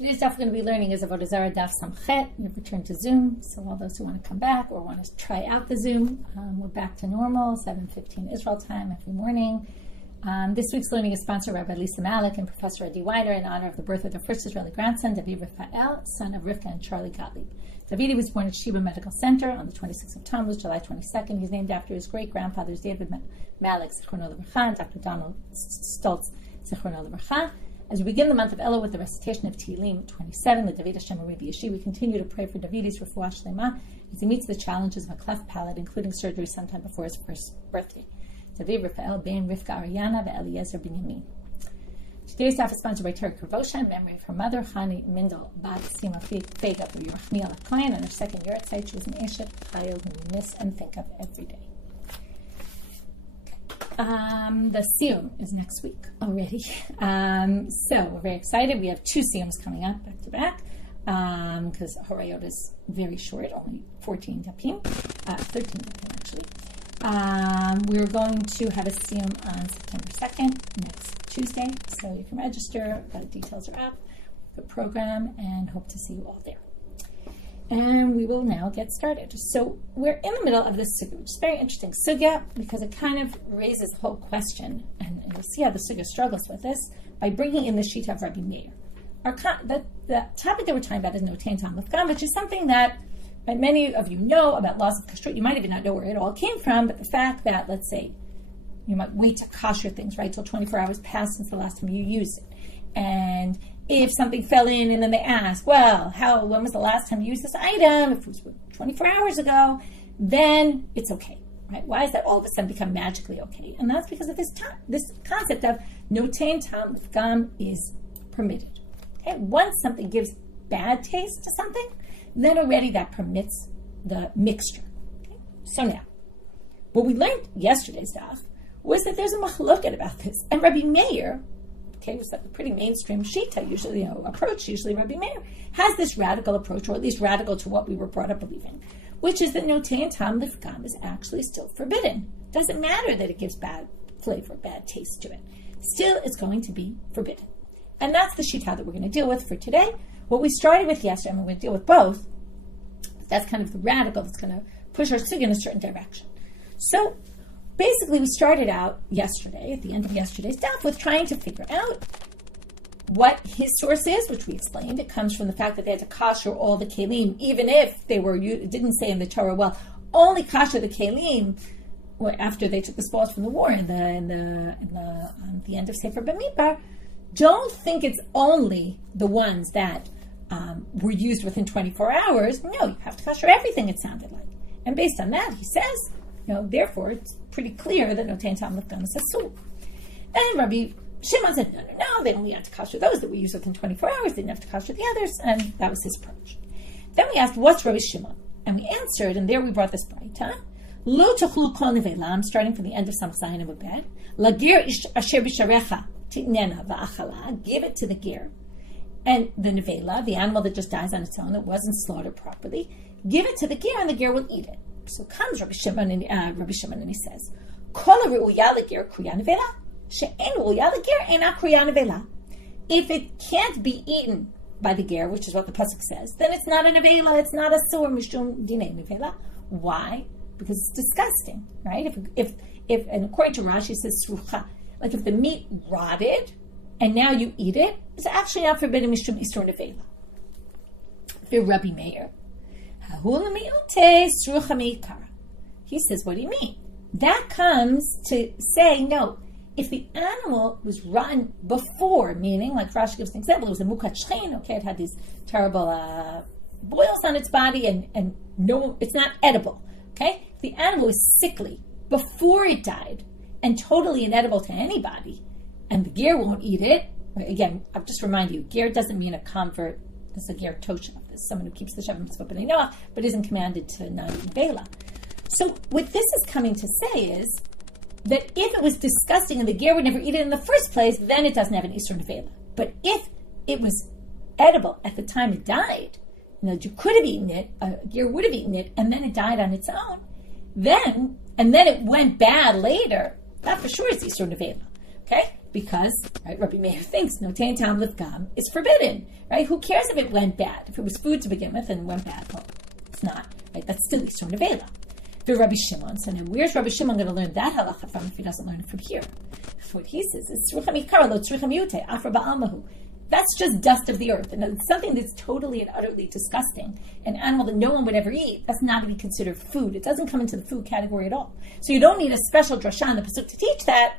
Today's daf we're going to be learning is Avodah Zarah daf Samchet. We've returned to Zoom, so all those who want to come back or want to try out the Zoom, we're back to normal, 7:15 Israel time every morning. This week's learning is sponsored by Rabbi Lisa Malik and Professor Eddie Wider in honor of the birth of their first Israeli grandson, David Rafael, son of Rivka and Charlie Gottlieb. David was born at Sheba Medical Center on the 26th of Tammuz, July 22nd. He's named after his great-grandfathers David Malik, Zichrono Livracha, and Dr. Donald Stoltz, Zichrono Livracha. As we begin the month of Elul with the recitation of Tehillim 27, the David Hashem Rabbi Yeshi, we continue to pray for David's refuah shlema as he meets the challenges of a cleft palate, including surgery sometime before his first birthday. David Rafael ben Rivka Ariana ve'Eliezer Binyamin. Today's daf is sponsored by Terry Kravosha in memory of her mother, Chani Mindel Bat Sima Fega of Yerachmiel Akhayan, and her second year at site. She was an Eshet Chayil whom we miss and think of every day. The Siyum is next week already. So we're very excited. We have two Siyums coming up back to back because Horayot is very short, only 14 dapim, 13 dapim actually. We're going to have a Siyum on September 2nd, next Tuesday. So you can register. The details are up, the program, and hope to see you all there. And we will now get started. So we're in the middle of this sugya, which is very interesting sugya because it kind of raises the whole question, and we'll see how the sugya struggles with this by bringing in the shita of Rabbi Meir. The topic that we're talking about is no tain tam lefgam, which is something that many of you know about laws of kashrut. You might even not know where it all came from, but the fact that, let's say, you might wait to kosher things, right, till 24 hours pass since the last time you used it. And if something fell in and then they ask, well, when was the last time you used this item? If it was 24 hours ago, then it's okay, right? Why does that all of a sudden become magically okay? And that's because of this concept of no tain tam lefgam is permitted. Okay, once something gives bad taste to something, then already that permits the mixture. Okay? So now, what we learned yesterday's daf was that there's a machloket about this, and Rabbi Meir, okay, was a pretty mainstream shita, usually, approach. Usually Rabbi Meir has this radical approach, or at least radical to what we were brought up believing, which is that no tain tam lefgam is actually still forbidden. Doesn't matter that it gives bad flavor, bad taste to it. Still, it's going to be forbidden. And that's the shita that we're going to deal with for today. What we started with yesterday, and we're going to deal with both, that's kind of the radical that's going to push our sugya in a certain direction. So, basically, we started out yesterday, at the end of yesterday's daf, with trying to figure out what his source is, which we explained. It comes from the fact that they had to kosher all the kelim, even if they were, it didn't say in the Torah, well, only kosher the kelim after they took the spoils from the war on the end of Sefer Bamidbar. Don't think it's only the ones that were used within 24 hours. No, you have to kosher everything, it sounded like. And based on that, he says, therefore, it's pretty clear that no tain tam lefgam is asur. And Rabbi Shimon said, no, they only had to kosher those that we use within 24 hours. They didn't have to kosher the others, and that was his approach. Then we asked, what's Rabbi Shimon? And we answered, and there we brought this braita. Lo tochlu kol nevelam, starting from the end of Samach Zayin Abed. Lagir asher b'sharecha titnena va'achala, give it to the ger. And the nevela, the animal that just dies on its own, that wasn't slaughtered properly, give it to the ger, and the ger will eat it. So comes Rabbi Shimon and he says, Kol ha'ru'uya leger kruya nevela, she'en ru'uya leger ena kruya nevela. If it can't be eaten by the ger, which is what the pasuk says, then it's not a nevela, it's not a sur mishum dinei nevela. Why? Because it's disgusting, right? If and according to Rashi, it says srucha, like if the meat rotted and now you eat it, it's actually not forbidden mishum isur nevela. The Rabbi Meir. He says, what do you mean? That comes to say, no, if the animal was rotten before, meaning, like Rashi gives an example, it was a mukat shchein, okay, it had these terrible boils on its body, and no, it's not edible, okay? If the animal was sickly before it died, and totally inedible to anybody, and the ger won't eat it, again, I'll just remind you, ger doesn't mean a convert. This is a ger tosha, this is someone who keeps the Shabbat Mitzvah B'nai Noach, but isn't commanded to not eat vela. So what this is coming to say is that if it was disgusting and the ger would never eat it in the first place, then it doesn't have an Isur Nevela. But if it was edible at the time it died, you could have eaten it, a ger would have eaten it, and then it died on its own, then it went bad later, that for sure is Isur Nevela. Okay? Because, right, Rabbi Meir thinks notein tam lifgam is forbidden, right? Who cares if it went bad? If it was food to begin with and went bad, well, it's not, right? That's still Isur Nevela. For Rabbi Shimon, so now where's Rabbi Shimon going to learn that halacha from if he doesn't learn it from here? What he says is that's just dust of the earth, and it's something that's totally and utterly disgusting. An animal that no one would ever eat, that's not to be considered food. It doesn't come into the food category at all. So you don't need a special drasha in the pasuk to teach that.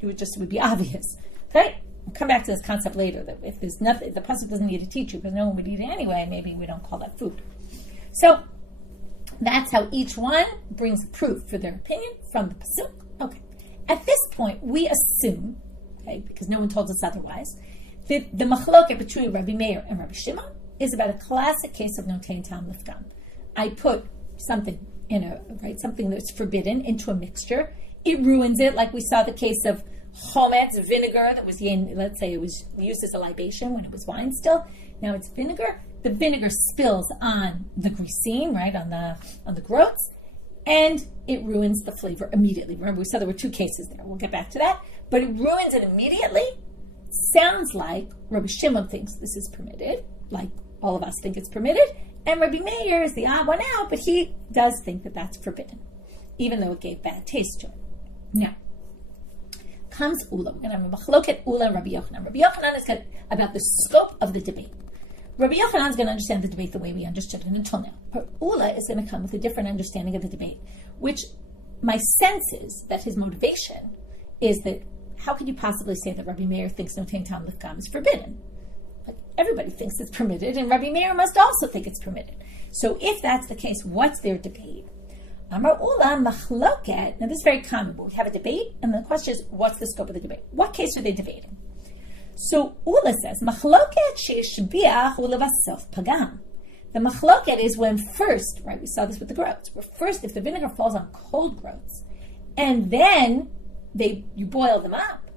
It would be obvious. Okay? We'll come back to this concept later, that if there's nothing, the pasuk doesn't need to teach you because no one would eat it anyway, maybe we don't call that food. So that's how each one brings proof for their opinion from the pasuk. Okay. At this point, we assume, okay, because no one told us otherwise, that the machloket between Rabbi Meir and Rabbi Shimon is about a classic case of notein tam lifgam. I put something something that's forbidden into a mixture. It ruins it, like we saw the case of chometz, vinegar, that was, let's say it was used as a libation when it was wine still. Now it's vinegar. The vinegar spills on the grisim, right, on the groats, and it ruins the flavor immediately. Remember, we said there were two cases there. We'll get back to that. But it ruins it immediately. Sounds like Rabbi Shimon thinks this is permitted, like all of us think it's permitted, and Rabbi Meir is the odd one out, but he does think that that's forbidden, even though it gave bad taste to it. Now, comes Ulla. We're going to have a machloket Ulla and Rabbi Yochanan. Rabbi Yochanan is about the scope of the debate. Rabbi Yochanan is going to understand the debate the way we understood it until now. But Ulla is going to come with a different understanding of the debate, which my sense is that his motivation is that how could you possibly say that Rabbi Meir thinks notein tam lifgam is forbidden? Like, everybody thinks it's permitted, and Rabbi Meir must also think it's permitted. So if that's the case, what's their debate? Amar Ulla machloket. Now this is very common, but we have a debate, and the question is, what's the scope of the debate? What case are they debating? So Ulla says, machloket sheishbiach ulevasof pagam. The machloket is when first, right, we saw this with the groats, where first if the vinegar falls on cold groats, and then you boil them up,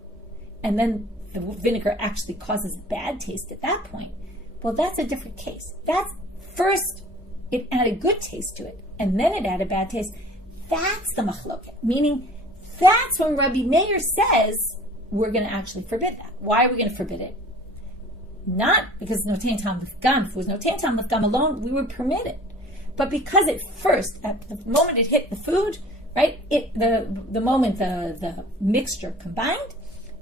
and then the vinegar actually causes bad taste at that point. Well, that's a different case. That's first, it added good taste to it, and then it added bad taste. That's the machloket, meaning that's when Rabbi Meir says we're going to actually forbid that. Why are we going to forbid it? Not because notein tam lifgam. If it was notein tam lifgam alone, we would permit it. But because it first, at the moment it hit the food, right? The moment the mixture combined,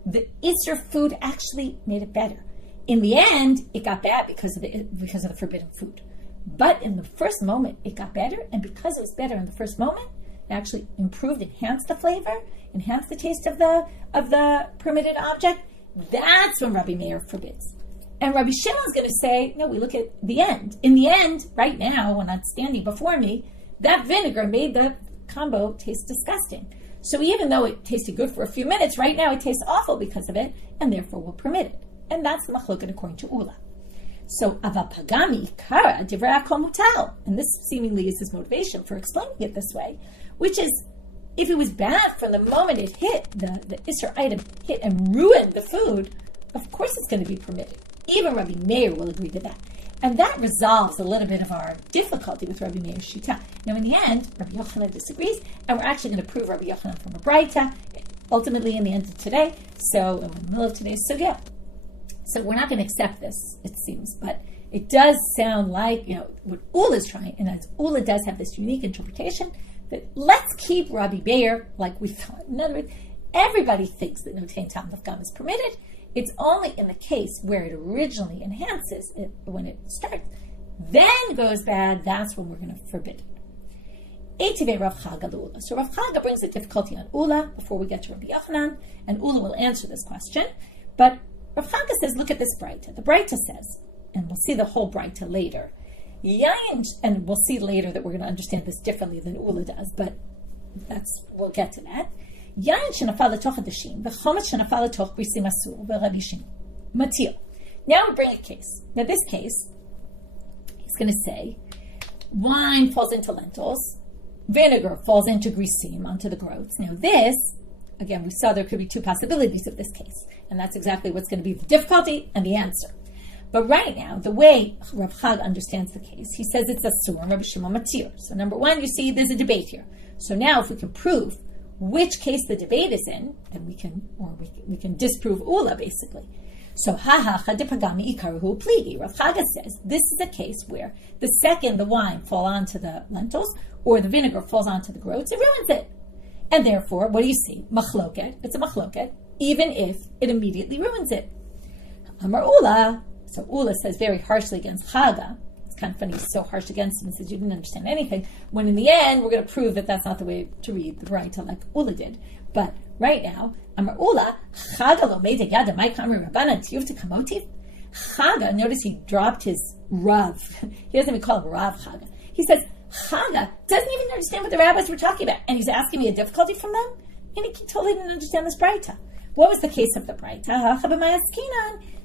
the Isser food actually made it better. In the end, it got bad because of the forbidden food. But in the first moment, it got better, and because it was better in the first moment, it actually improved, enhanced the flavor, enhanced the taste of the permitted object. That's when Rabbi Meir forbids. And Rabbi Shimon is going to say, no, we look at the end. In the end, right now, when that's standing before me, that vinegar made the combo taste disgusting. So even though it tasted good for a few minutes, right now it tastes awful because of it, and therefore we'll permit it. And that's the machloket according to Ulla. So avapagami kara divrei hakol mutal, and this seemingly is his motivation for explaining it this way, which is if it was bad from the moment it hit, the Isser item hit and ruined the food, of course it's going to be permitted. Even Rabbi Meir will agree to that. And that resolves a little bit of our difficulty with Rabbi Meir's shita. Now, in the end, Rabbi Yochanan disagrees, and we're actually going to prove Rabbi Yochanan from a braita, ultimately in the end of today, so in the middle of today's sugya. So we're not going to accept this, it seems, but it does sound like, what Ulla is trying, and as Ulla does have this unique interpretation, that let's keep Rabbi Meir like we thought. In other words, everybody thinks that notein tam lifgam is permitted. It's only in the case where it originally enhances it, when it starts, then goes bad, that's when we're going to forbid it. Eitivei Rav Chaga Ulla. So Rav Chaga brings a difficulty on Ulla before we get to Rabbi Yochanan, and Ulla will answer this question. But Rav Chaga says, look at this braita. The braita says, and we'll see the whole braita later, and we'll see later that we're going to understand this differently than Ulla does, but we'll get to that. Yain shenafal letoch hadashim, v'chometz shenafal letoch brisim asur, v'Rabbi Shimon matir. Now we bring a case. Now this case, he's going to say, wine falls into lentils, vinegar falls into grisim, onto the groats. Now this, again, we saw there could be two possibilities of this case, and that's exactly what's going to be the difficulty and the answer. But right now, the way Rav Chag understands the case, he says it's asur and Rabbi Shimon matir. So number one, you see there's a debate here. So now if we can prove which case the debate is in, and we can disprove Ulla basically. So Rav Chaga says this is a case where the second the wine falls onto the lentils or the vinegar falls onto the groats, it ruins it. And therefore, what do you see? Machloket. It's a machloket, even if it immediately ruins it. Amar Ulla. So Ulla says very harshly against Chaga. It's kind of funny, he's so harsh against him. He says you didn't understand anything. When in the end, we're going to prove that that's not the way to read the braita like Ulla did. But right now, Amar Ulla, Chaga lo meideh yada mai kamri rabbanan tiyuv to kamotiv. Chaga, notice he dropped his Rav. He doesn't even call him Rav Chaga. He says, Chaga doesn't even understand what the rabbis were talking about. And he's asking me a difficulty from them? And he totally didn't understand this braita. What was the case of the braita?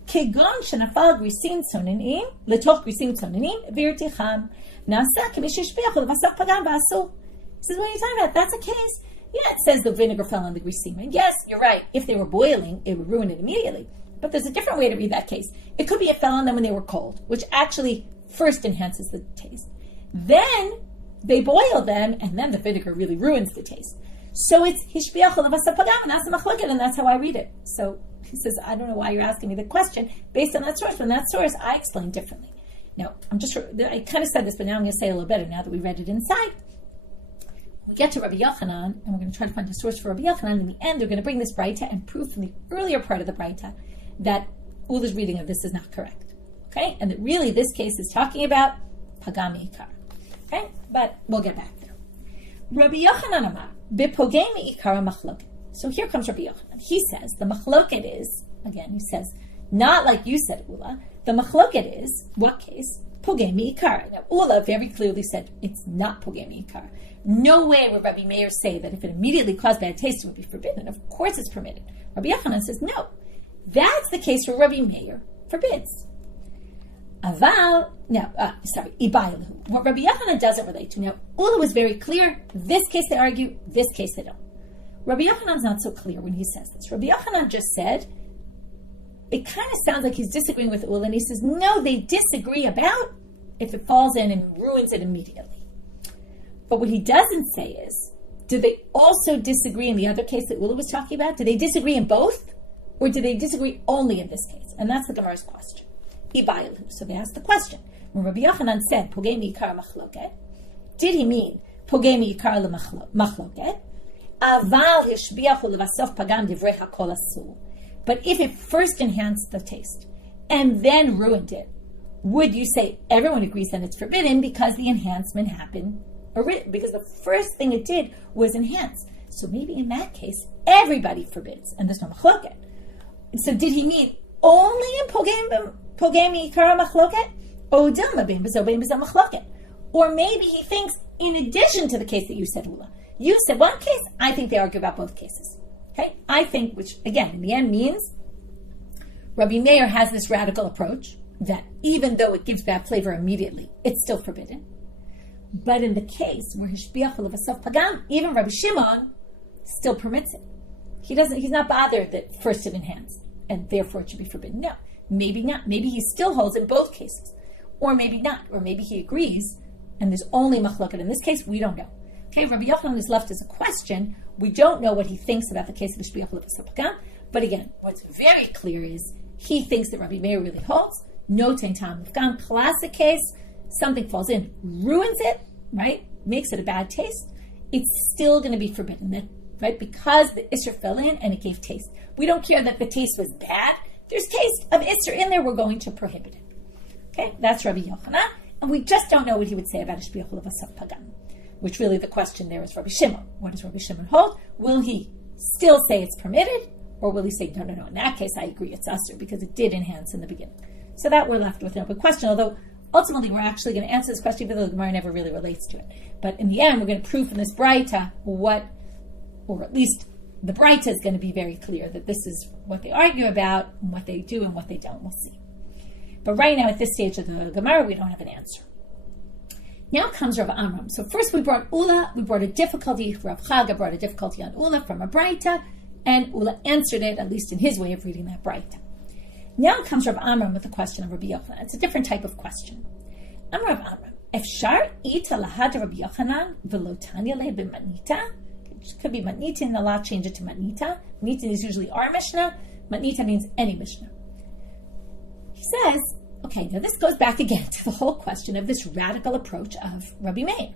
Kegon shenafal grisim tzonenim letoch grisim tzonenim v'irticham nasa k'mishishbiach l'vasach pagam v'asul. He says, what are you talking about? That's a case. Yeah, it says the vinegar fell on the grisim. And yes, you're right. If they were boiling, it would ruin it immediately. But there's a different way to read that case. It could be it fell on them when they were cold, which actually first enhances the taste. Then they boil them, and then the vinegar really ruins the taste. So it's hishbiach l'vasach pagam, and that's the machloket, and that's how I read it. So he says, I don't know why you're asking me the question based on that source. When that source, I explain differently. Now, I kind of said this, but now I'm going to say it a little better now that we read it inside. We get to Rabbi Yochanan, and we're going to try to find a source for Rabbi Yochanan. In the end, they're going to bring this braita and prove from the earlier part of the braita that Ulla's reading of this is not correct. Okay? And that really this case is talking about pagami ikar. Okay? But we'll get back there. Rabbi Yochanan amar, b'pogemi ikar machloket. So here comes Rabbi Yochanan. He says the machloket is, again, he says, not like you said, Ulla. The machloket is, what case? Pogemi ikar. Now, Ulla very clearly said it's not pogemi ikar. No way would Rabbi Meir say that if it immediately caused bad taste, it would be forbidden. Of course it's permitted. Rabbi Yochanan says, no. That's the case where Rabbi Meir forbids. Aval, Ibaye. What Rabbi Yochanan doesn't relate to. Now, Ulla was very clear. This case they argue, this case they don't. Rabbi Yochanan's not so clear when he says this. Rabbi Yochanan just said, it kind of sounds like he's disagreeing with Ulla, and he says, no, they disagree about if it falls in and ruins it immediately. But what he doesn't say is, do they also disagree in the other case that Ulla was talking about? Do they disagree in both? Or do they disagree only in this case? And that's the Gemara's question. So they asked the question. When Rabbi Yochanan said, Pogemi ikar machloket, did he mean Pogemi ikar machloket? Aval hishbiachu levasof pagam divrei hakol asur. But if it first enhanced the taste and then ruined it, would you say everyone agrees that it's forbidden because the enhancement happened, because the first thing it did was enhance? So maybe in that case, everybody forbids, and there's no machloket. So did he mean only in pogemi ikar machloket? Or maybe he thinks in addition to the case that you said, Ulla. You said one case, I think they argue about both cases. Okay? I think, which again, in the end means Rabbi Meir has this radical approach that even though it gives bad flavor immediately, it's still forbidden. But in the case where hishbiach levasof pagam, even Rabbi Shimon still permits it. He's not bothered that first it enhanced and therefore it should be forbidden. No, maybe not. Maybe he still holds in both cases. Or maybe not. Or maybe he agrees and there's only machloket. In this case, we don't know. Okay, Rabbi Yochanan is left as a question. We don't know what he thinks about the case of hishbiach levasof pagam. But again, what's very clear is he thinks that Rabbi Meir really holds. No tandem lefgam, classic case. Something falls in, ruins it, right? Makes it a bad taste. It's still going to be forbidden, right? Because the Isser fell in and it gave taste. We don't care that the taste was bad. There's taste of Isser in there. We're going to prohibit it. Okay, that's Rabbi Yochanan. And we just don't know what he would say about hishbiach levasof pagam, which really the question there is Rabbi Shimon. What does Rabbi Shimon hold? Will he still say it's permitted? Or will he say, no, in that case I agree, it's Usser, because it did enhance in the beginning. So that we're left with an open question, although ultimately we're actually going to answer this question, even though the Gemara never really relates to it. But in the end, we're going to prove from this braita or at least the braita is going to be very clear that this is what they argue about, and what they do and what they don't. We'll see. But right now, at this stage of the Gemara, we don't have an answer. Now comes Rav Amram. So first we brought Ulla, we brought a difficulty, Rav Chaga brought a difficulty on Ulla from a braita, and Ulla answered it, at least in his way of reading that braita. Now comes Rav Amram with the question of Rabbi Yochanan. It's a different type of question. Rav Amram, Efshar ita lahad Rabbi Yochanan v'lo tanya le b'manita. change. Could be matnitin, a lot change it to matnita. Matnitin is usually our Mishnah. Matnita means any Mishnah. He says, okay, now this goes back again to the whole question of this radical approach of Rabbi Meir.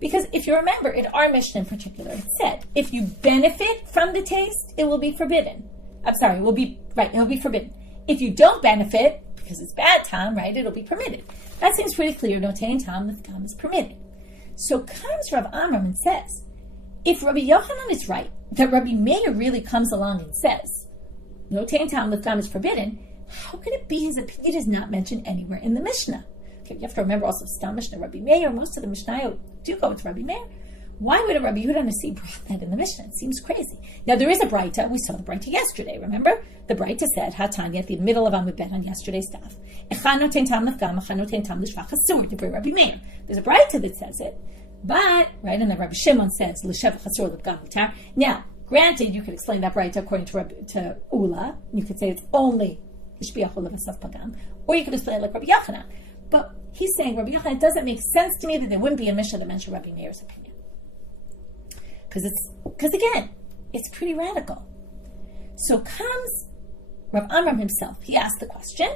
Because if you remember, in our Mishnah in particular, it said, if you benefit from the taste, it will be forbidden. It'll be forbidden. If you don't benefit, because it's bad tam, right, it'll be permitted. That seems pretty clear. Notein tam, the tam is permitted. So comes Rav Amram and says, if Rabbi Yochanan is right, that Rabbi Meir really comes along and says, Notein tam, the tam is forbidden, how can it be his opinion is not mentioned anywhere in the Mishnah? Okay, you have to remember also, Stam Mishnah, Rabbi Meir, most of the Mishnah do go with Rabbi Meir. Why would a Rabbi Yehuda Nasi brought that in the Mishnah? It seems crazy. Now, there is a braita. We saw the braita yesterday, remember? The braita said, Hatanya, at the middle of Amud Bet on yesterday's staff. There's a braita that says it, but, right, and then Rabbi Shimon says, now, granted, you could explain that braita according to Ulla. You could say it's only or you could explain it like Rabbi Yochanan. But he's saying, Rabbi Yochanan, it doesn't make sense to me that there wouldn't be a Mishnah that mentioned Rabbi Meir's opinion. Because again, it's pretty radical. So comes Rav Amram himself. He asked the question,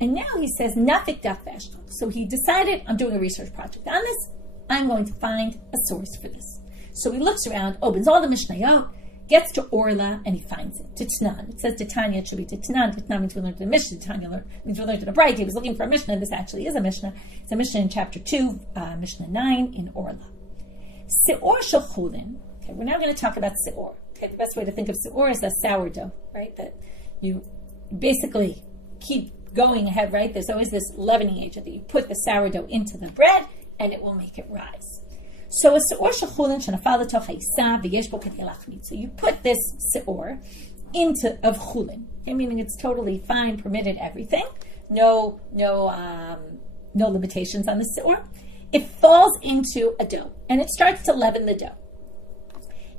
and now he says, Nafik daf v'eshchak. So he decided, I'm doing a research project on this. I'm going to find a source for this. So he looks around, opens all the Mishnayot, gets to Orlah, and he finds it. Titnan. It says Titania, it should be Titnan. Titnan means we learned in the Mishnah. Titania means we learned in a braita. He was looking for a Mishnah, and this actually is a Mishnah. It's a Mishnah in chapter 2, Mishnah 9 in Orlah. Seor shel chullin. Okay, we're now going to talk about seor. Okay, the best way to think of seor is a sourdough, right? That you basically keep going ahead, right? There's always this leavening agent that you put the sourdough into the bread, and it will make it rise. So a seor shel chullin shenafal letoch ha'isa v'yesh bo kedei lachmid. So you put this seor of chullin, okay, meaning it's totally fine, permitted, everything. No limitations on the seor. It falls into a dough, and it starts to leaven the dough.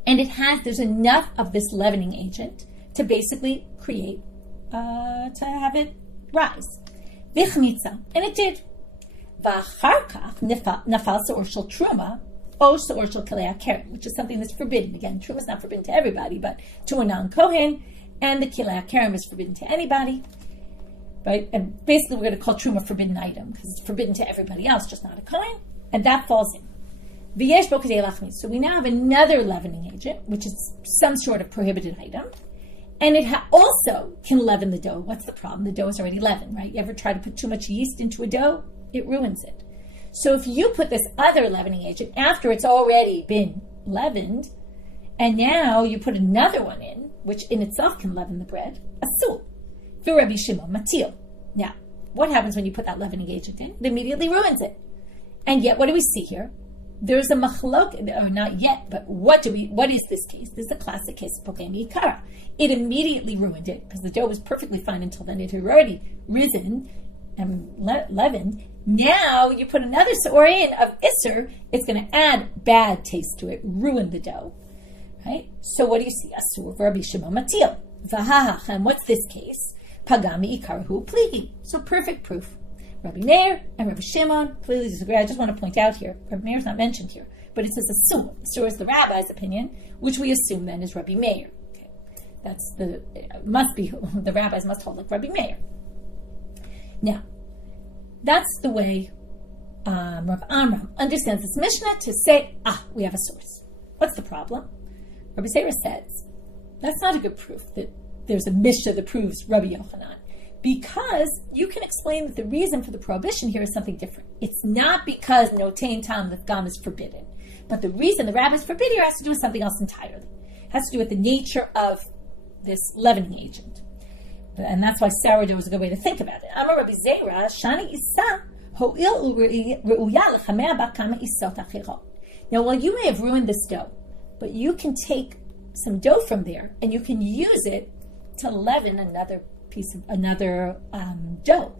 And there's enough of this leavening agent to basically create, to have it rise. V'chmitza, and it did. V'achar kach nafal seor shel truma, o seor shel kilei hakerem, which is something that's forbidden. Again, truma is not forbidden to everybody, but to a non-kohen, and the kilei hakerem is forbidden to anybody. Right? And basically we're going to call truma a forbidden item, because it's forbidden to everybody else, just not a kohen, and that falls in. So we now have another leavening agent, which is some sort of prohibited item. And it also can leaven the dough. What's the problem? The dough is already leavened, right? You ever try to put too much yeast into a dough? It ruins it. So if you put this other leavening agent after it's already been leavened, and now you put another one in, which in itself can leaven the bread, asul. For Rabbi Shimon, matil. Now, what happens when you put that leavening agent in? It immediately ruins it. And yet, what do we see here? There's a machlok, or not yet, but what is this case? This is a classic case of pogemi ikara. It immediately ruined it, because the dough was perfectly fine until then. It had already risen and leavened. Now you put another seor in of isser, it's going to add bad taste to it, ruin the dough. Right? So what do you see? Asur Rabbi Shimon matil. V'hahach, and what's this case? Pagami ikarahu pligi. So perfect proof. Rabbi Meir and Rabbi Shimon clearly disagree. I just want to point out here, Rabbi Meir's not mentioned here, but it says assume. So is the rabbi's opinion, which we assume then is Rabbi Meir. Okay. The rabbis must hold like Rabbi Meir. Now, that's the way Rav Amram understands this Mishnah to say, we have a source. What's the problem? Rabbi Zeira says, that's not a good proof that there's a Mishnah that proves Rabbi Yochanan. Because you can explain that the reason for the prohibition here is something different. It's not because notein tam l'fgam is forbidden. But the reason the rabbis forbid here has to do with something else entirely. It has to do with the nature of this leavening agent. And that's why sourdough is a good way to think about it. Amar Rabbi Zeira, shani isa ho'il u'ru'uya l'chamea ba'kama isot achirot. Now, while you may have ruined this dough, but you can take some dough from there and you can use it to leaven another dough.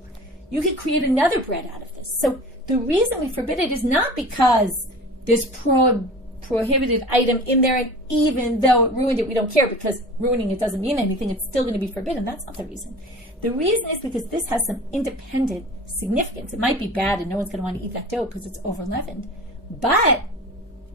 You could create another bread out of this. So the reason we forbid it is not because there's prohibited item in there, and even though it ruined it, we don't care, because ruining it doesn't mean anything. It's still going to be forbidden. That's not the reason. The reason is because this has some independent significance. It might be bad and no one's going to want to eat that dough because it's over-leavened, but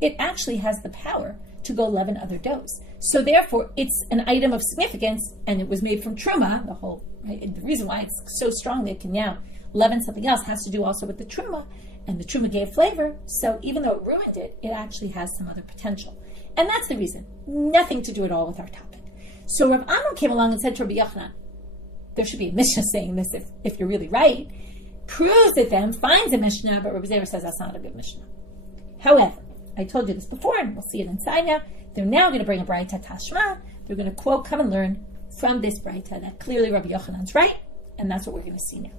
it actually has the power to go leaven other doughs. So therefore, it's an item of significance, and it was made from truma, the whole, right? And the reason why it's so strong that it can now leaven something else has to do also with the truma, and the truma gave flavor, so even though it ruined it, it actually has some other potential. And that's the reason. Nothing to do at all with our topic. So Rav Amram came along and said to Rabbi Yochanan, there should be a Mishnah saying this if you're really right, proves it then, finds a Mishnah, but Rabbi Zeira says that's not a good Mishnah. However, I told you this before, and we'll see it inside now. They're now going to bring a braita tashma. They're going to quote, come and learn from this braita that clearly Rabbi Yochanan's right, and that's what we're going to see now.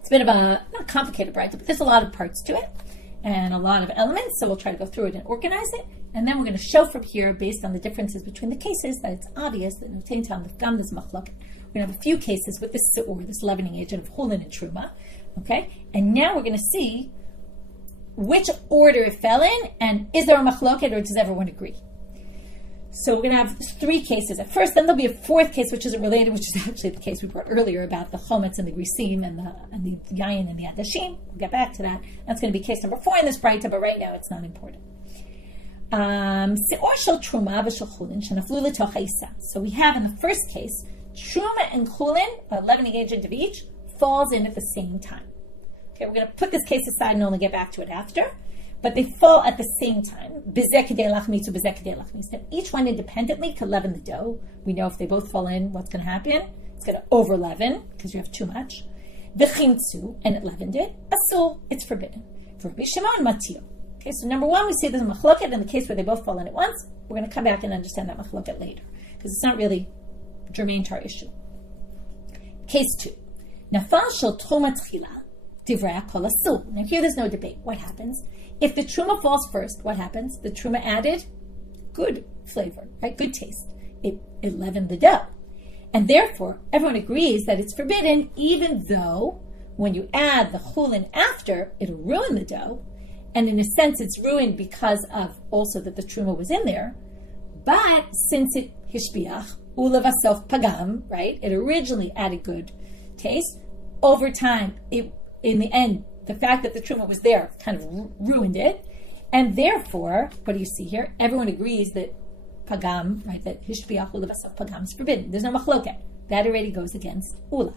It's a bit of a, not complicated braita, but there's a lot of parts to it, and a lot of elements, so we'll try to go through it and organize it, and then we're going to show from here, based on the differences between the cases, that it's obvious that notain tam l'fgam is machloket. We're going to have a few cases with this su'ur, this leavening agent of chullin and truma, okay? And now we're going to see which order it fell in, and is there a machloket, or does everyone agree? So we're going to have 3 cases at first, then there'll be a 4th case, which isn't related, which is actually the case we brought earlier about the chometz and the grisim and the yayin and the adashim. We'll get back to that. That's going to be case number 4 in this braita, but right now it's not important. So we have in the first case, truma and chullin, a leavening agent of each, falls in at the same time. Okay, we're going to put this case aside and only get back to it after, but they fall at the same time. Now, each one independently could leaven the dough. We know if they both fall in, what's going to happen? It's going to over-leaven, because you have too much. And it leavened it. Asul, it's forbidden. For Rabbi Shimon, matil. Okay, so number 1, we see there's a machloket in the case where they both fall in at once. We're going to come back and understand that machloket later, because it's not really germane to our issue. Case 2. Nafal shel truma tchila. Now here there's no debate. What happens? If the truma falls first, what happens? The truma added good flavor, right? Good taste. It leavened the dough. And therefore, everyone agrees that it's forbidden, even though when you add the chullin after, it'll ruin the dough. And in a sense, it's ruined because of also that the truma was in there. But since it hishbiach, ula vasof pagam, right? It originally added good taste. Over time, in the end, the fact that the truma was there kind of ruined it. And therefore, what do you see here? Everyone agrees that pagam, right, that hishbiach ula vasof pagam is forbidden. There's no machloket. That already goes against ula.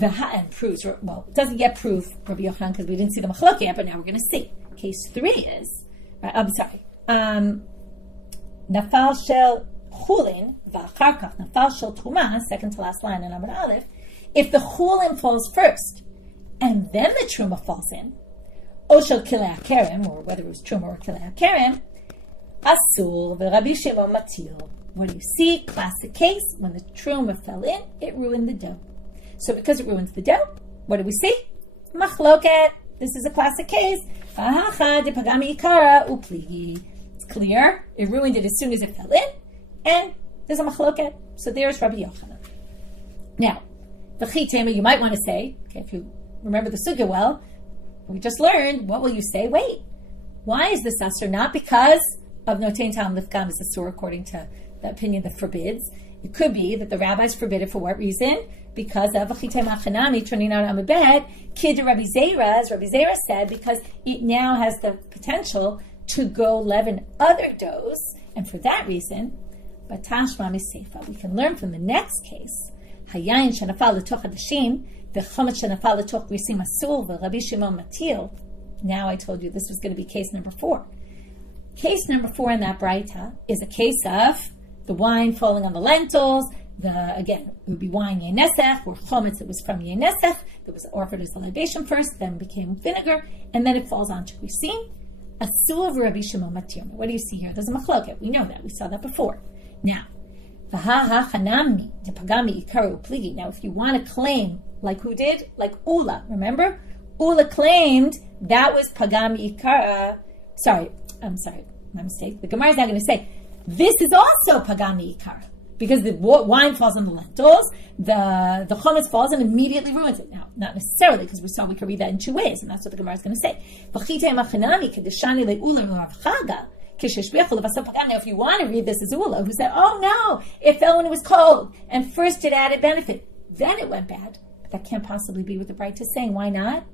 And proves, well, it doesn't yet prove Rabbi Yochanan because we didn't see the machloket yet, but now we're going to see. Case 3 is, nafal shel chullin v'achar kach nafal shel truma, second to last line in Amud Aleph. If the chullin falls first and then the truma falls in, o shel kilei hakerem, or whether it was truma or kilei hakerem, asul v'Rabbi Shimon matil. What do you see? Classic case, when the truma fell in, it ruined the dough. So because it ruins the dough, what do we see? Machloket. This is a classic case. It's clear. It ruined it as soon as it fell in. And there's a machloket. So there's Rabbi Yochanan. Now, the chitema, you might want to say, okay, if you remember the sugya well, we just learned, what will you say? Wait, why is this asur? Not because of notain tam l'fgam is asur according to the opinion that forbids. It could be that the rabbis forbid it for what reason? Because of chitema chanami turning out amabed, kid to Rabbi Zeira, as Rabbi Zeira said, because it now has the potential to go leaven other doughs, and for that reason, batashma miseifa. We can learn from the next case. Hayayin shenafal l'toch hadashim, the chometz shenafal l'toch grisim asul, v'Rabbi Shimon matil. Now I told you this was going to be case number 4. Case number 4 in that braita is a case of the wine falling on the lentils. Again, it would be wine yenesech, or chometz that was from yenesech, that was offered as a libation first, then became vinegar, and then it falls onto grisim. Asul v'Rabbi Shimon matir. What do you see here? There's a machloket. We know that. We saw that before. Now, v'ha-ha-chanami depagami ikaru pligi. Now, if you want to claim, like who did? Like Ulla. Remember? Ulla claimed that was pagami ikara. Sorry, my mistake. The Gemara is not going to say, this is also pagami ikara. Because the wine falls on the lentils, the chometz falls and immediately ruins it. Now, not necessarily, because we saw we could read that in 2 ways, and that's what the Gemara is going to say. Now, if you want to read this as Ulla, who said, oh no, it fell when it was cold, and first it added benefit, then it went bad. But that can't possibly be what the braita is saying. Why not?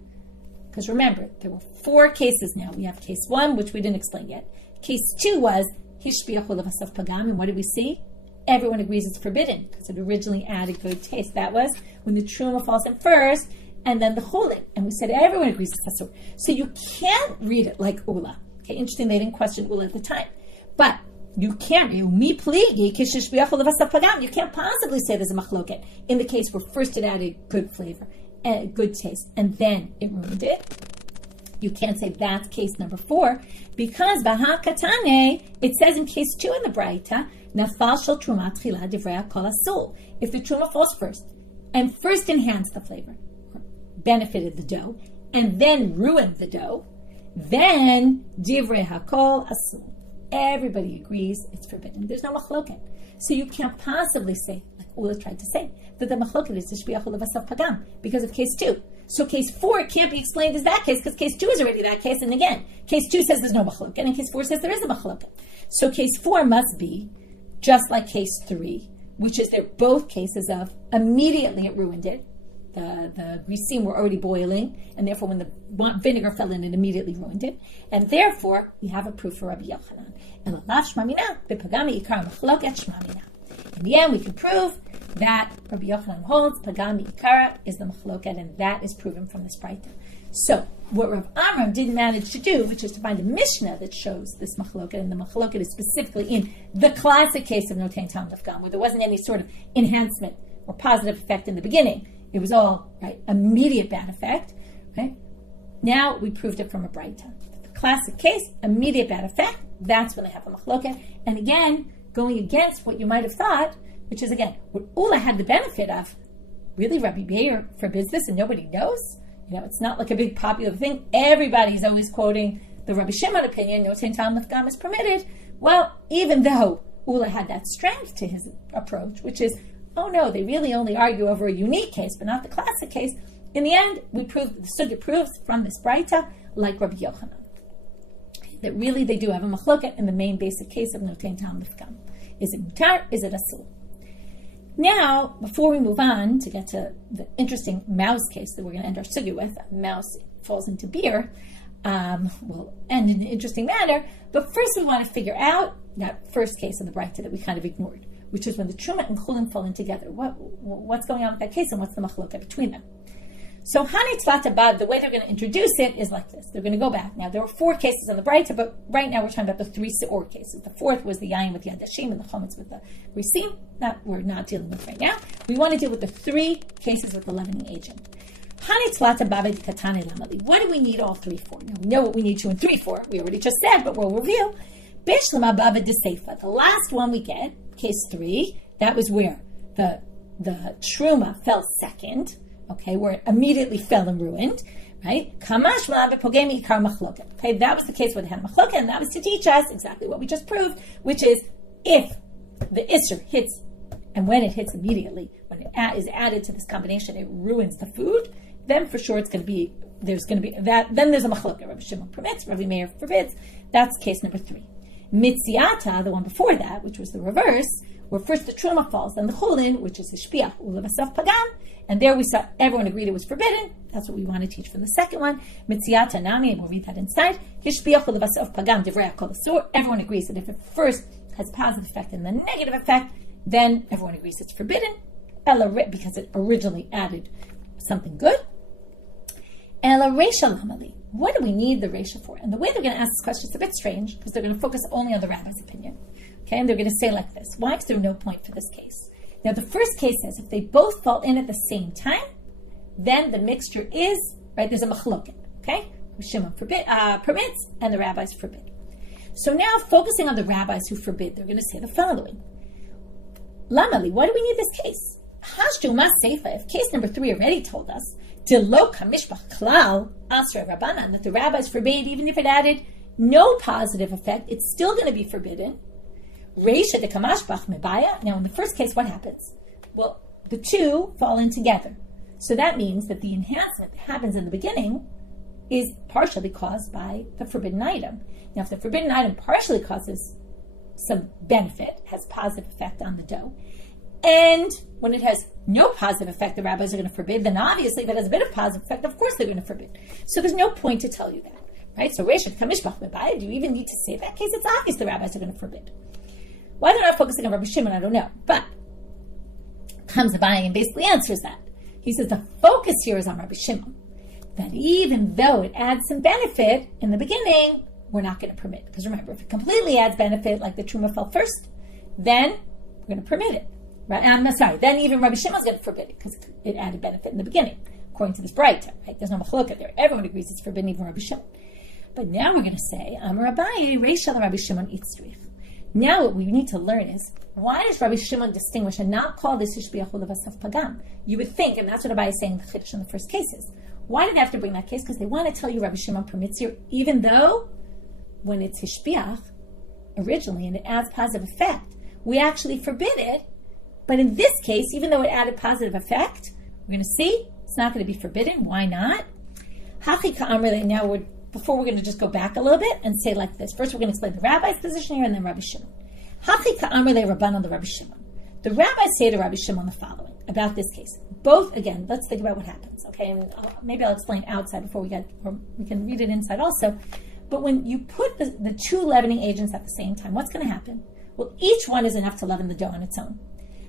Because remember, there were 4 cases now. We have case 1, which we didn't explain yet. Case 2 was hishbiach ulavasaf pagam, and what did we see? Everyone agrees it's forbidden because it originally added good taste. That was when the truma falls in first, and then the chullin. And we said everyone agrees it's asur. So you can't read it like Ulla. Okay, interesting, they didn't question Ulla at the time. But you can't. You can't possibly say there's a machloket in the case where first it added good flavor, and good taste, and then it ruined it. You can't say that's case number 4 because Baha Katane, it says in case 2 in the braita, Nafal shel truma tchila divrei kol asul. If the truma falls first and first enhanced the flavor, benefited the dough, and then ruined the dough, then divrei hakol asul. Everybody agrees it's forbidden. There's no machloket. So you can't possibly say, like Ulla tried to say, that the machloket is tishbiach ulavasaf pagam because of case 2. So case 4 can't be explained as that case because case 2 is already that case. And again, case 2 says there's no machloket, and case 4 says there is a machloket. So case 4 must be just like case 3, which is they're both cases of immediately it ruined it. The grisim were already boiling, and therefore when the vinegar fell in, it immediately ruined it. And therefore, we have a proof for Rabbi Yochanan. In the end, we can prove that Rabbi Yochanan holds pagami ikara is the machloket, and that is proven from this braita. So, what Rav Amram didn't manage to do, which is to find a Mishnah that shows this machloket, and the machloket is specifically in the classic case of notain tam dafgam, where there wasn't any sort of enhancement or positive effect in the beginning. It was all right, immediate bad effect. Right? Now we proved it from a braita. The classic case, immediate bad effect. That's when they have a machloket. And again, going against what you might have thought, which is again what Ulla had the benefit of. Really, Rabbi Meir forbids this, and nobody knows. You know, it's not like a big popular thing. Everybody's always quoting the Rabbi Shimon opinion. No tam lefgam is permitted. Well, even though Ulla had that strength to his approach, which is, oh no, they really only argue over a unique case, but not the classic case. In the end, we proved, the sugya proves from this braita, like Rabbi Yochanan, that really they do have a machloket in the main basic case of notain tam lefgam. Is it mutar? Is it asul? Now, before we move on to get to the interesting mouse case that we're going to end our sugya with, a mouse falls into beer, we'll end in an interesting manner. But first, we want to figure out that first case of the braita that we kind of ignored, which is when the truma and chullin fall in together. What's going on with that case, and what's the machloket between them? So Hani Tzvat Abad, the way they're going to introduce it is like this. They're going to go back. Now, there were 4 cases on the braita, but right now we're talking about the 3 seor cases. The 4th was the yayin with the adashim and the chometz with the risim. That we're not dealing with right now. We want to deal with the 3 cases with the leavening agent. Hani Tzvat Abad Katane Lamali. What do we need all 3 for? Now, we know what we need 2 and 3 for. We already just said, but we'll review. Bishlam Abad Deseifa. The last one we get, case 3, that was where the truma fell second. Okay, where it immediately fell and ruined, right? Okay, that was the case where they had a machloket, and that was to teach us exactly what we just proved, which is if the isser hits, and when it hits immediately, when it is added to this combination, it ruins the food, then for sure then there's a machloket. Rabbi Shimon permits, Rabbi Meir forbids. That's case number 3. Mitziata, the one before that, which was the reverse, where first the truma falls, then the chullin, which is the shpiach ulavasaf pagam, and there we saw everyone agreed it was forbidden. That's what we want to teach from the second one. Mitziata nami, and we'll read that inside. Hishpiach ulavasaf pagam divrei kol asur. Everyone agrees that if it first has positive effect and then negative effect, then everyone agrees it's forbidden, because it originally added something good. Ela reisha lamali. What do we need the reisha for? And the way they're going to ask this question is a bit strange, because they're going to focus only on the rabbi's opinion. Okay, and they're going to say like this. Why is there no point for this case? Now, the first case says if they both fall in at the same time, then the mixture is, right, there's a machloket, okay? Shimon permits, and the rabbis forbid. So now, focusing on the rabbis who forbid, they're going to say the following. Lamali, why do we need this case? Hashdu mas seifa, if case number 3 already told us, Delo kamishbach klal, asra rabbanan, that the rabbis forbade, even if it added no positive effect, it's still going to be forbidden. Reisha de kamashbach mebaya. Now, in the first case, what happens? Well, the 2 fall in together. So that means that the enhancement that happens in the beginning is partially caused by the forbidden item. Now, if the forbidden item partially causes some benefit, has positive effect on the dough, and when it has no positive effect, the rabbis are going to forbid, then obviously if it has a bit of positive effect, of course they're going to forbid. So there's no point to tell you that. right? So Reisha Kamishbach Abaye, do you even need to say that case? It's obvious the rabbis are going to forbid. Why they're not focusing on Rabbi Shimon, I don't know. But comes Abaye and basically answers that. He says the focus here is on Rabbi Shimon. That even though it adds some benefit in the beginning, we're not going to permit. Because remember, if it completely adds benefit, like the truma fell first, then we're going to permit it. Right? Then even Rabbi Shimon's going to forbid it because it added benefit in the beginning, according to this braita. Right? There's no machlokah there. Everyone agrees it's forbidden, even Rabbi Shimon. But now we're going to say, Amar Abaye, Reisha Rabbi Shimon Itzrich. Now what we need to learn is, why does Rabbi Shimon distinguish and not call this Ishbiach Ulevasaf Pagam? You would think, and that's what Abaye is saying in the Chodesh in the first cases. Why did they have to bring that case? Because they want to tell you Rabbi Shimon permits you, even though when it's Ishbiach, originally, and it adds positive effect, we actually forbid it. But in this case, even though it added positive effect, we're going to see it's not going to be forbidden. Why not? Now before we're going to just go back a little bit and say like this. First, we're going to explain the rabbi's position here and then Rabbi Shimon. The rabbis say to Rabbi Shimon the following about this case. Both, again, let's think about what happens, okay? And maybe I'll explain outside before we can read it inside also. But when you put the two leavening agents at the same time, what's going to happen? Well, each one is enough to leaven the dough on its own.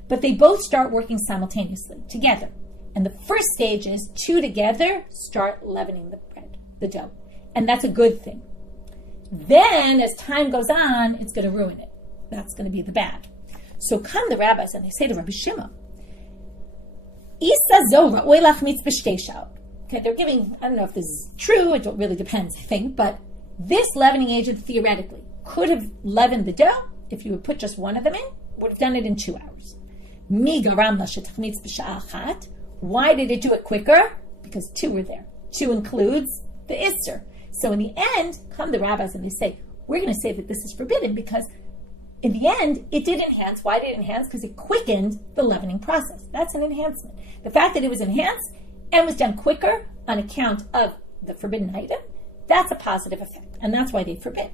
But they both start working simultaneously, together. And the first stage is two together start leavening the bread, the dough. And that's a good thing. Then, as time goes on, it's going to ruin it. That's going to be the bad. So come the rabbis and they say to Rabbi Shimon, okay, they're giving, I don't know if this is true, it really depends, I think, but this leavening agent theoretically could have leavened the dough if you would put just one of them in, would have done it in 2 hours. Why did it do it quicker? Because 2 were there. 2 includes the Isser. So in the end, come the rabbis and they say, we're going to say that this is forbidden because in the end, it did enhance. Why did it enhance? Because it quickened the leavening process. That's an enhancement. The fact that it was enhanced and was done quicker on account of the forbidden item, that's a positive effect. And that's why they forbid.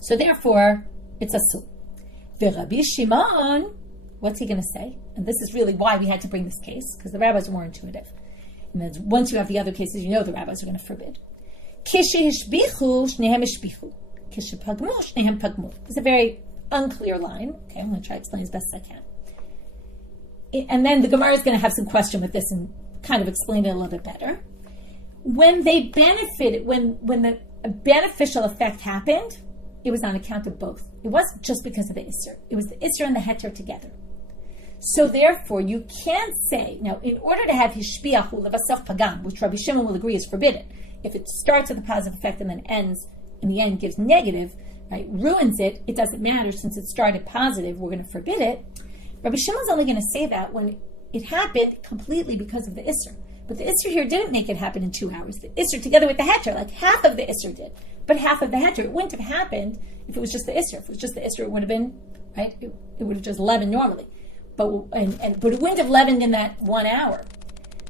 So therefore, it's a sul. The Rabbi Shimon, what's he going to say? And this is really why we had to bring this case, because the rabbis were intuitive. And then once you have the other cases, you know the rabbis are going to forbid. It's a very unclear line. Okay, I'm going to try to explain as best as I can. And then the Gemara is going to have some question with this and kind of explain it a little bit better. When they benefited, when the beneficial effect happened, it was on account of both. It wasn't just because of the Isser. It was the Isser and the Heter together. So therefore, you can't say, now, in order to have Hishbiach Ulevasaf Pagam, which Rabbi Shimon will agree is forbidden, if it starts with a positive effect and then ends, in the end gives negative, right, ruins it, it doesn't matter since it started positive, we're going to forbid it. Rabbi Shimon's only going to say that when it happened completely because of the Isser. But the Isser here didn't make it happen in 2 hours. The Isser together with the Heter, like half of the Isser did, but half of the Heter. It wouldn't have happened if it was just the Isser. If it was just the Isser, it would have been, right, it would have just leavened normally. But it wouldn't have leavened in that 1 hour.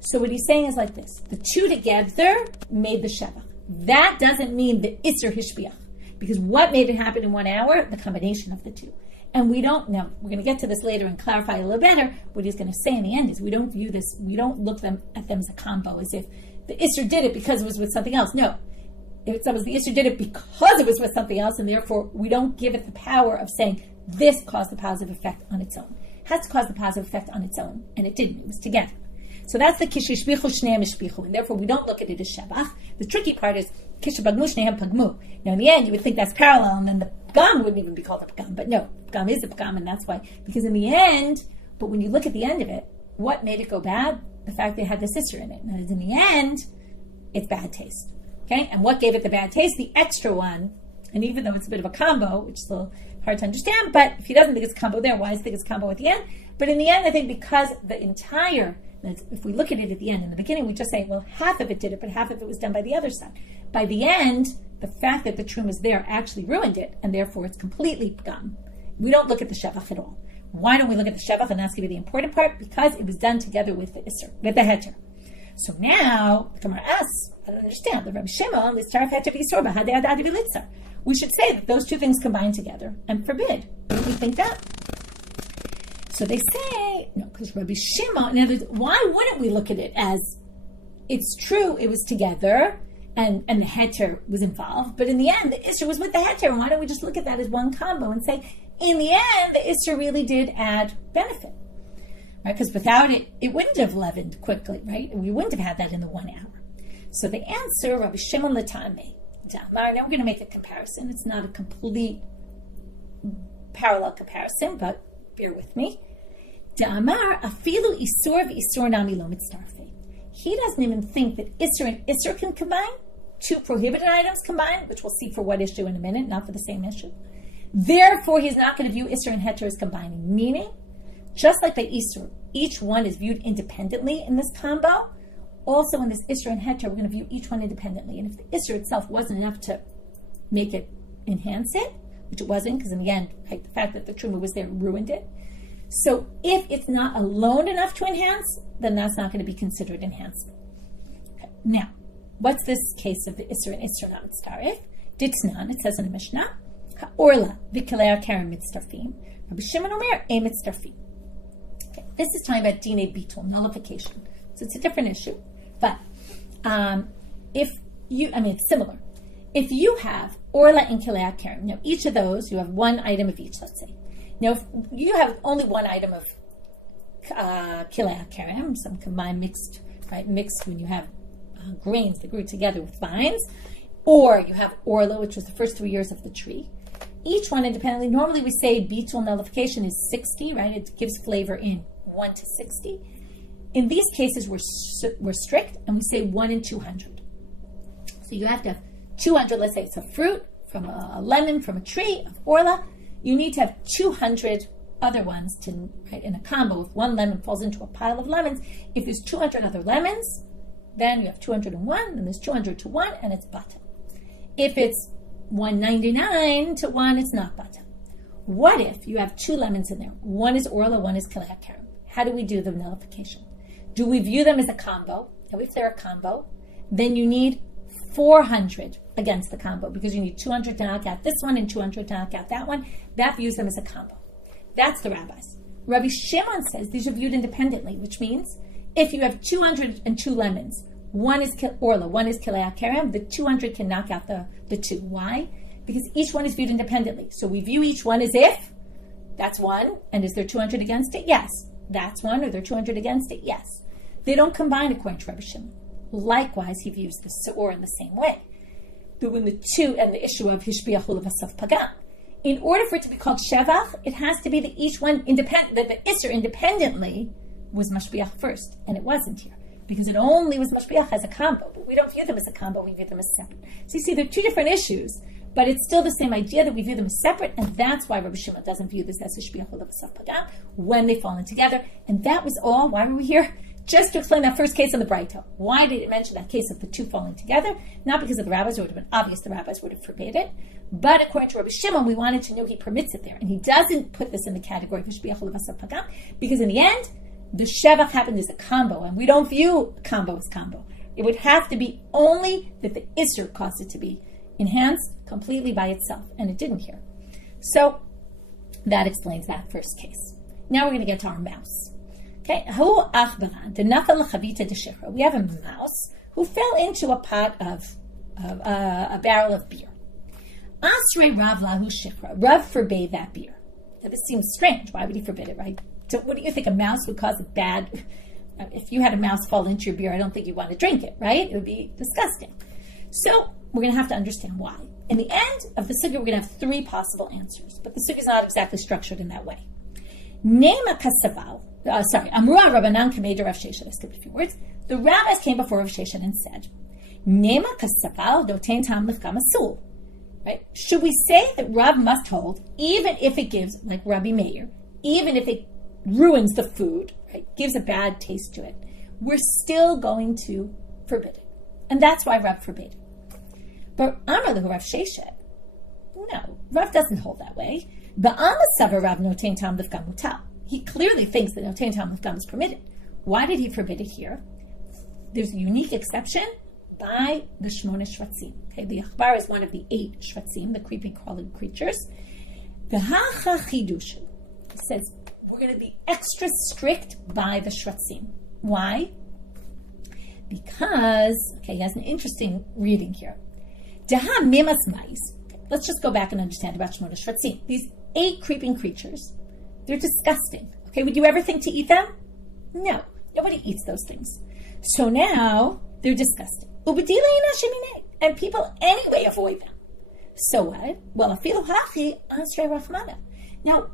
So what he's saying is like this. The two together made the Shevach. That doesn't mean the Isser Hishbiach. Because what made it happen in 1 hour? The combination of the two. And we don't know. We're going to get to this later and clarify a little better. What he's going to say in the end is we don't view this, we don't look at them as a combo, as if the Isser did it because it was with something else. No. If it's the Isser did it because it was with something else, and therefore we don't give it the power of saying this caused the positive effect on its own. It has to cause the positive effect on its own, and it didn't. It was together. So that's the kishishbichu shneim ishbichu, and therefore we don't look at it as shevach. The tricky part is kishabagmu shneim pagmu. Now in the end, you would think that's parallel, and then the pagam wouldn't even be called a pagam. But no, pagam is a pagam, and that's why. Because in the end, but when you look at the end of it, what made it go bad? The fact they had the Isser in it. And in the end, it's bad taste. Okay, and what gave it the bad taste? The extra one. And even though it's a bit of a combo, which is a little hard to understand, but if he doesn't think it's a combo there, why does he think it's a combo at the end? But in the end, I think because the entire, if we look at it at the end, in the beginning we just say, well, half of it did it, but half of it was done by the other side. By the end, the fact that the truma is there actually ruined it, and therefore it's completely gone. We don't look at the shevach at all. Why don't we look at the shevach? And that's going to be the important part, because it was done together with the Isser, with the Heter. So now, the Gemara asks, I don't understand, the Rabbi Shimon, we should say that those two things combine together and forbid. Don't we think that? So they say, no, because Rabbi Shimon, in other words, why wouldn't we look at it as it's true, it was together, and the heter was involved. But in the end, the Isser was with the heter. And why don't we just look at that as one combo and say, in the end, the Isser really did add benefit, right? Because without it, it wouldn't have leavened quickly, right? We wouldn't have had that in the 1 hour. So the answer, Rabbi Shimon Latame. Now we're going to make a comparison. It's not a complete parallel comparison, but bear with me. Da'amar afilu isur v'isur nami lo mitzarfe. He doesn't even think that isur and isur can combine. 2 prohibited items combined, which we'll see for what issue in a minute, not for the same issue. Therefore, he's not going to view isur and heter as combining. Meaning, just like by isur, each one is viewed independently in this combo. Also, in this isur and heter, we're going to view each one independently. And if the isur itself wasn't enough to make it enhance it, which it wasn't, because in the end, right, the fact that the truma was there ruined it. So if it's not alone enough to enhance, then that's not going to be considered enhancement. Okay. Now, what's this case of the isur and isur not mitzaref? Ditnan, it says in the Mishnah, Orlah v'kalei karen mitzarfim. Rabbi Shimon Meir a mitzarfim. Okay, this is talking about dine bitul, nullification. So it's a different issue. But it's similar. If you have Orlah and Kilei Karen, now each of those, you have one item of each, let's say. Now, if you have only one item of Kilei Karen, some combined mixed when you have grains that grew together with vines, or you have Orlah, which was the first 3 years of the tree. Each one independently, normally we say bitul nullification is 60, right? It gives flavor in 1 to 60. In these cases, we're strict, and we say 1 in 200. So you have to have 200, let's say it's a fruit, from a lemon, from a tree, of Orlah. You need to have 200 other ones in a combo. If one lemon falls into a pile of lemons, if there's 200 other lemons, then you have 201, and there's 200 to 1, and it's bata. If it's 199 to 1, it's not bata. What if you have 2 lemons in there? One is Orlah, one is Kilei Karen. How do we do the nullification? Do we view them as a combo? Now, if they're a combo, then you need 400 against the combo, because you need 200 to knock out this one and 200 to knock out that one. That views them as a combo. That's the rabbis. Rabbi Shimon says these are viewed independently, which means if you have 202 lemons, one is Orlah, one is Kilei Karen, the 200 can knock out the 2. Why? Because each one is viewed independently. So we view each one as if that's 1, and is there 200 against it? Yes. That's 1, or there 200 against it? Yes. They don't combine according to Rabbi Shimon. Likewise, he views the seor in the same way. But when the 2 and the issue of hishbiach u'levasaf pagam, in order for it to be called shevach, it has to be that each one independent, that the isser independently was mashbiach first, and it wasn't here, because it only was mashbiach as a combo. But we don't view them as a combo; we view them as separate. So you see, they're 2 different issues, but it's still the same idea that we view them as separate, and that's why Rabbi Shimon doesn't view this as hishbiach u'levasaf pagam when they fall in together. And that was all. Why were we here? Just to explain that first case in the braita. Why did it mention that case of the 2 falling together? Not because of the rabbis, it would have been obvious the rabbis would have forbade it. But according to Rabbi Shimon, we wanted to know he permits it there. And he doesn't put this in the category of hishbiach u'levasaf pagam, because in the end, the shevach happened as a combo, and we don't view combo as combo. It would have to be only that the isser caused it to be enhanced completely by itself, and it didn't here. So that explains that first case. Now we're going to get to our mouse. Okay, we have a mouse who fell into a pot of a barrel of beer. Asrei Rav lahu shikra. Rav forbade that beer. Now, this seems strange. Why would he forbid it, right? So what do you think? A mouse would cause a bad... If you had a mouse fall into your beer, I don't think you'd want to drink it, right? It would be disgusting. So we're going to have to understand why. In the end of the sugya, we're going to have 3 possible answers. But the sugya is not exactly structured in that way. Nema kasaval. Amrua Rabbanan Kameid Rav Sheshet. I skipped a few words. The rabbis came before Rav Sheshet and said, Nema kasaval dotein tam lefkam asul. Right? Should we say that Rav must hold, even if it gives, like Rabbi Meir, even if it ruins the food, right, gives a bad taste to it, we're still going to forbid it. And that's why Rav forbade it. But Amar lahu Rav Sheshet, no, Rav doesn't hold that way. Ba'ama savar Rav notein tam lefkam mutal. He clearly thinks that notein tam lefkam is permitted. Why did he forbid it here? There's a unique exception by the Shmona Shvatzim. Okay, the Achbar is one of the 8 Shvatzim, the creeping, crawling creatures. The Hacha Chidushu says we're going to be extra strict by the Shvatzim. Why? Because, okay, he has an interesting reading here. Daha mimas mais. Let's just go back and understand about Shmona Shvatzim. These 8 creeping creatures, they're disgusting. Okay, would you ever think to eat them? No, nobody eats those things. So now they're disgusting. And people anyway avoid them. So what? Well, afilu hachi ansrei rachmana. Now,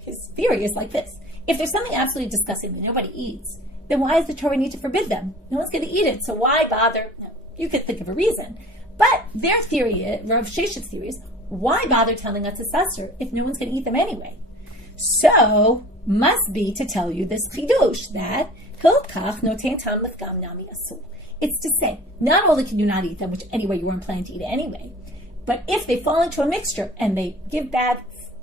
his theory is like this. If there's something absolutely disgusting that nobody eats, then why does the Torah need to forbid them? No one's going to eat it, so why bother? You could think of a reason. But their theory, Rav Sheshet's theory is, why bother telling us a susser if no one's going to eat them anyway? So, must be to tell you this chidush, that hilkach noten tam lefgam nami asur. It's to say, not only can you not eat them, which anyway you weren't planning to eat it anyway, but if they fall into a mixture and they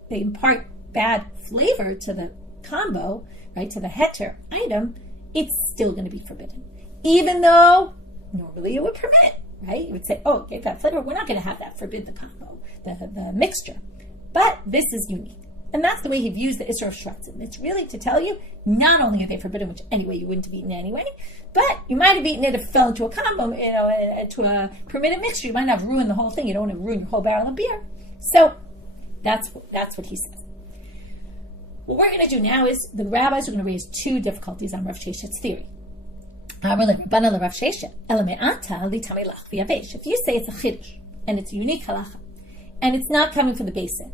impart bad flavor to the combo, right, to the heter item, it's still going to be forbidden. Even though normally it would permit, right? You would say, oh, get that flavor. We're not going to have that, forbid the combo, the mixture. But this is unique. And that's the way he views the Isra of Shratzim. It's really to tell you, not only are they forbidden, which anyway you wouldn't have eaten anyway, but you might have eaten it if it fell into a combo, to a permitted mixture. You might not have ruined the whole thing. You don't want to ruin your whole barrel of beer. So that's what he says. What we're going to do now is the rabbis are going to raise 2 difficulties on Rav Sheshet's theory. If you say it's a chiddush and it's a unique halacha and it's not coming from the basic,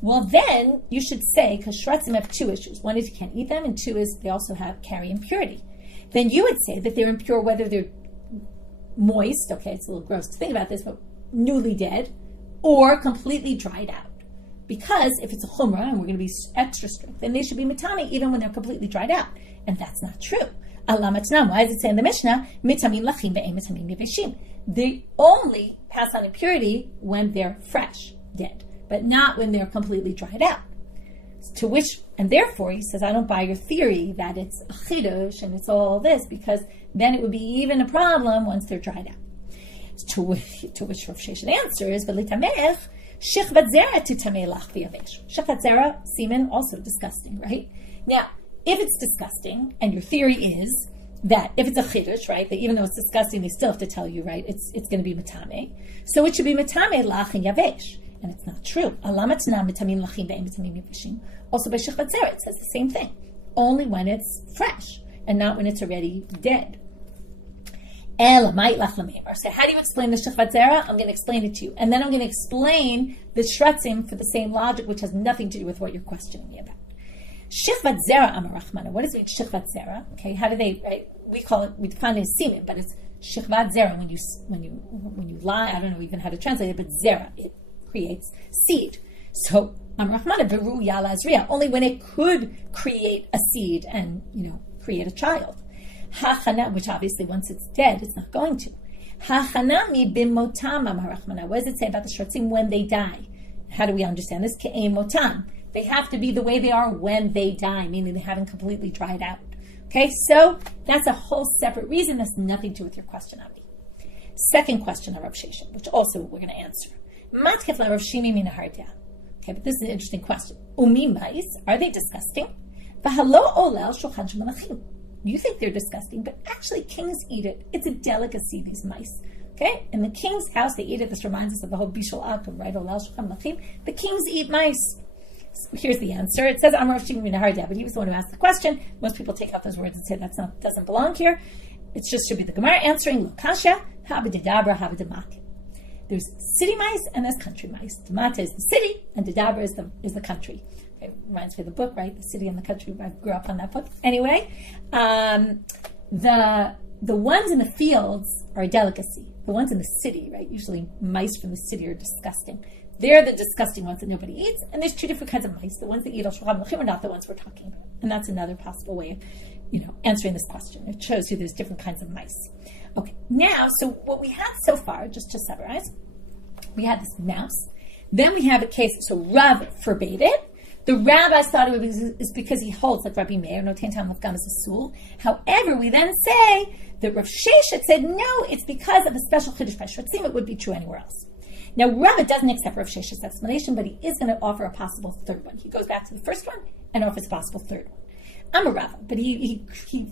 well then you should say, because shratzim have 2 issues. One is you can't eat them, and 2 is they also carry impurity. Then you would say that they're impure whether they're moist, okay, it's a little gross to think about this, but newly dead, or completely dried out. Because if it's a chumrah, and we're going to be extra strict, then they should be mitami even when they're completely dried out. And that's not true. Allah matnam. Why does it say in the Mishnah, mitamim lachim ve'em mitamim yeveshim? They only pass on impurity when they're fresh, dead, but not when they're completely dried out. To which, and therefore, he says, I don't buy your theory that it's a chidush and it's all this, because then it would be even a problem once they're dried out. To which Rav Sheshet answers, v'litamech, Shechvat Zarah to tamei lach v'yavesh. Shechvat Zarah, semen, also disgusting, right? Now, if it's disgusting, and your theory is that if it's a chidush, right, that even though it's disgusting, they still have to tell you, right, it's going to be matame. So it should be matame lach and yavesh. And it's not true. Also by Shechvat Zarah, it says the same thing. Only when it's fresh, and not when it's already dead. So how do you explain the Shechvat Zarah? I'm going to explain it to you. And then I'm going to explain the Shratzim for the same logic, which has nothing to do with what you're questioning me about. Shechvat Zarah Amarachmana. What is it, Shechvat Zarah? Okay, how do they, right? We define it as semen, but it's Shechvat Zarah when you lie. I don't know even how to translate it, but Zarah, it creates seed. So Amarachmana Beru Yala Azriya, only when it could create a seed and, create a child. Hachana, which obviously once it's dead, it's not going to. Hachanami bimotam amarachmana. What does it say about the shratzim when they die? How do we understand this? Ke'em motam. They have to be the way they are when they die, meaning they haven't completely dried out. Okay, so that's a whole separate reason. That's nothing to do with your question, Abdi. Second question of Rav Sheshet, which also we're going to answer. Matkef la Rav Shimi min harda. Okay, but this is an interesting question. Umi mais, are they disgusting? V'halo olel shulchan shemalachim. You think they're disgusting, but actually kings eat it. It's a delicacy, these mice. Okay? In the king's house, they eat it. This reminds us of the whole Bishul Akum, right? The kings eat mice. So here's the answer. It says, Amar Shimon min harda, but he was the one who asked the question. Most people take out those words and say doesn't belong here. It just should be the Gemara answering, Lokasha, habedidabra, habedamake. There's city mice and there's country mice. Tamata is the city and Didabra is the country. It reminds me of the book, right? The City and the Country. I grew up on that book. Anyway, the ones in the fields are a delicacy. The ones in the city, right? Usually mice from the city are disgusting. They're the disgusting ones that nobody eats. And there's 2 different kinds of mice. The ones that eat al-shulchan are not the ones we're talking about. And that's another possible way of, answering this question. It shows you there's different kinds of mice. Okay, now, so what we had so far, just to summarize, we had this mouse. Then we have a case, so Rav forbade it. The rabbis thought it was because he holds like Rabbi Meir, no ten tam lefgam is asul. However, we then say that Rav Sheshet said no, it's because of a special chiddush by shratzim. It would be true anywhere else. Now, Rav doesn't accept Rav Sheshet's explanation, but he is going to offer a possible third one. He goes back to the first one and offers a possible third one. I'm a Rav, but he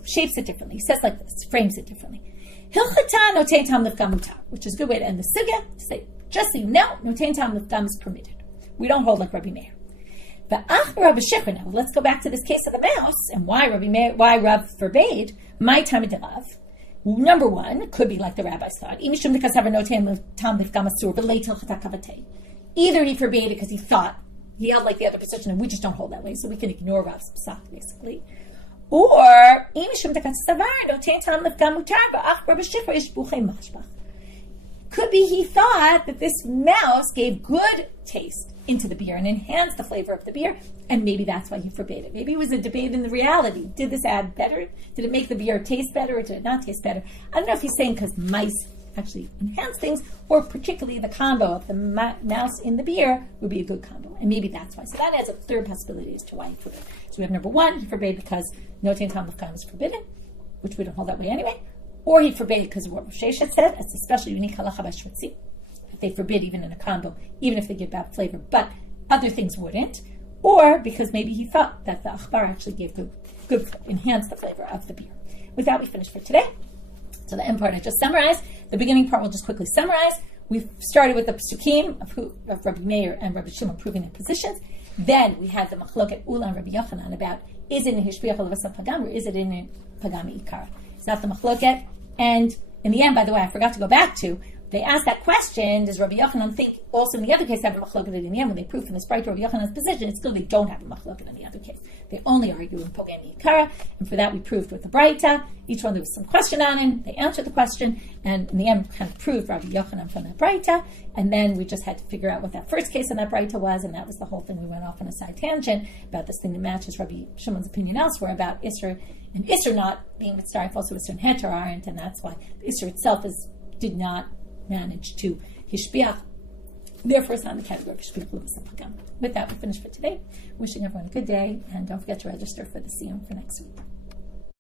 shapes it differently. He says like this, frames it differently. Hilchata notein tam lifgam mutar, which is a good way to end the sugya, to say, just so you know, notein tam lifgam is permitted. We don't hold like Rabbi Meir. But Rabbi Shimon, now let's go back to this case of the mouse, and why Rav forbade my time of love. Number one, it could be like the rabbis thought. Either he forbade it because he thought, he held like the other position, and we just don't hold that way, so we can ignore Rav's psak, basically. Or, could be he thought that this mouse gave good taste into the beer and enhanced the flavor of the beer, and maybe that's why he forbade it. Maybe it was a debate in the reality. Did this add better? Did it make the beer taste better, or did it not taste better? I don't know if he's saying because mice actually enhance things, or particularly the combo of the mouse in the beer would be a good combo, and maybe that's why. So that adds a third possibility as to why he forbade. So we have number one, he forbade because no tein tam lefkam is forbidden, which we don't hold that way anyway. Or he forbade because of what Rosh said, it's especially unique halacha by shvatzi. They forbid even in a combo, even if they give bad flavor, but other things wouldn't. Or because maybe he thought that the achbar actually gave good enhanced the flavor of the beer. With that, we finish for today. So the end part I just summarized. The beginning part we'll just quickly summarize. We've started with the psukim of Rabbi Meir and Rabbi Shimon proving their positions. Then we had the machloket Ulla and Rabbi Yochanan about is it in hishbiach levasa pagam or is it in pagami ikara? It's not the machloket. And in the end, by the way, I forgot to go back to, they asked that question, does Rabbi Yochanan think also in the other case have a machloket in the end? When they prove from this braita Rabbi Yochanan's position, it's clear they don't have a machloket in the other case. They only argue in pogami ikara, and for that we proved with the braita. Each one there was some question on it, they answered the question, and in the end kind of proved Rabbi Yochanan from that braita, and then we just had to figure out what that first case in that braita was, and that was the whole thing. We went off on a side tangent about this thing that matches Rabbi Shimon's opinion elsewhere about Isser, and Isser not being mitzaref, also Isser and Heter aren't, and that's why the Isser itself did not manage to hishbiach. Therefore, it's not in the category of hishbiach l'vasa pagam. With that, we finish for today. Wishing everyone a good day, and don't forget to register for the siyum for next week.